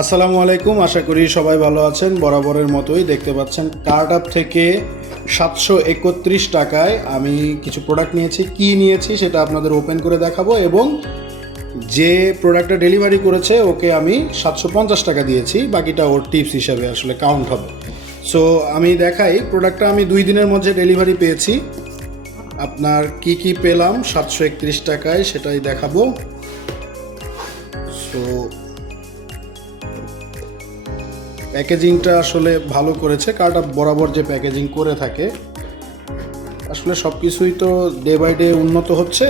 আসসালামু আলাইকুম, আশা করি সবাই ভালো আছেন। বরাবরের মতোই দেখতে পাচ্ছেন কার্টআপ থেকে 731 টাকায় আমি কিছু প্রোডাক্ট নিয়েছি। কি নিয়েছি সেটা আপনাদের ওপেন করে দেখাবো, এবং যে প্রোডাক্টটা ডেলিভারি করেছে ওকে আমি 750 টাকা দিয়েছি, বাকিটা ওর টিপস হিসাবে আসলে কাউন্ট হবে। সো আমি দেখাই, প্রোডাক্টটা আমি 2 দিনের মধ্যে ডেলিভারি পেয়েছি। আপনার কি কি পেলাম 731 টাকায় সেটাই দেখাবো। সো প্যাকেজিংটা আসলে ভালো করেছে, কার্টআপ বরাবর যে প্যাকেজিং করে থাকে। আসলে সব কিছুই তো ডে বাই ডে উন্নত হচ্ছে।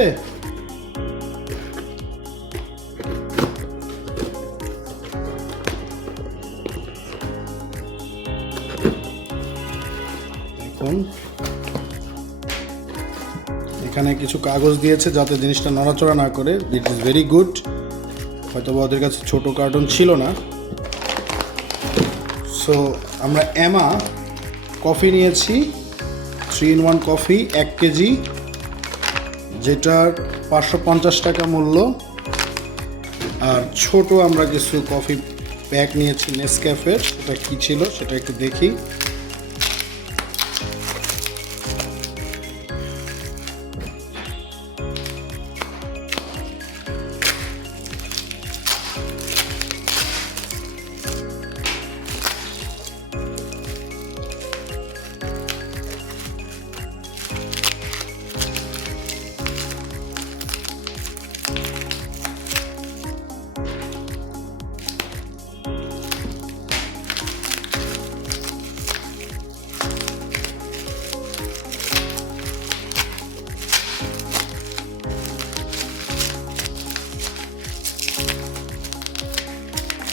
দেখুন এখানে কিছু কাগজ দিয়েছে যাতে জিনিসটা নড়াচড়া না করে। It is very good. হয়তো ওদের কাছে ছোট কার্টন ছিল না। সো আমরা এমা কফি নিয়েছি, 3-in-1 কফি 1 কেজি, যেটার 550 টাকা মূল্য। আর ছোট আমরা কিছু কফি প্যাক নিয়েছি নেসক্যাফের। সেটা কী ছিল সেটা একটু দেখি।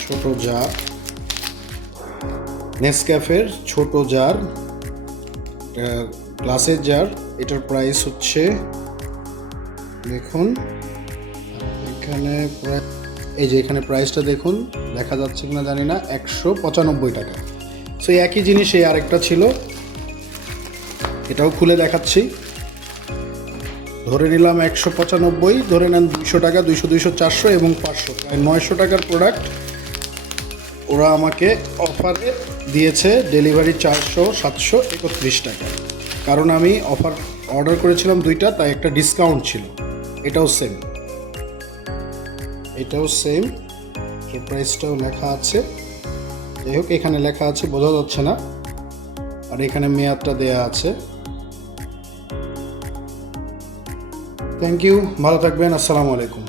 ছোট জার নেসক্যাফের, ছোট জার, গ্লাসের জার। এটার প্রাইস হচ্ছে, দেখুন এখানে এই যে এখানে প্রাইসটা দেখুন, দেখা যাচ্ছে কিনা জানি না, 195 টাকা। সো একই জিনিস এই আরেকটা ছিল, এটাও খুলে দেখাচ্ছি। ধরে নিলাম 195, ধরে নেন 200 টাকা, 200, 200, 400 এবং 500, প্রায় 900 টাকার প্রোডাক্ট ওরা আমাকে অফারে দিয়েছে। ডেলিভারি চার্জ 731 টাকা। কারণ আমি অফার অর্ডার করেছিলাম 2টা, তাই একটা ডিসকাউন্ট ছিল। এটাও সেম, প্রাইসটাও লেখা আছে। যাই হোক, এখানে লেখা আছে, বোঝা যাচ্ছে না। আর এখানে মেয়াদটা দেয়া আছে। থ্যাংক ইউ, ভালো থাকবেন, আসসালামু আলাইকুম।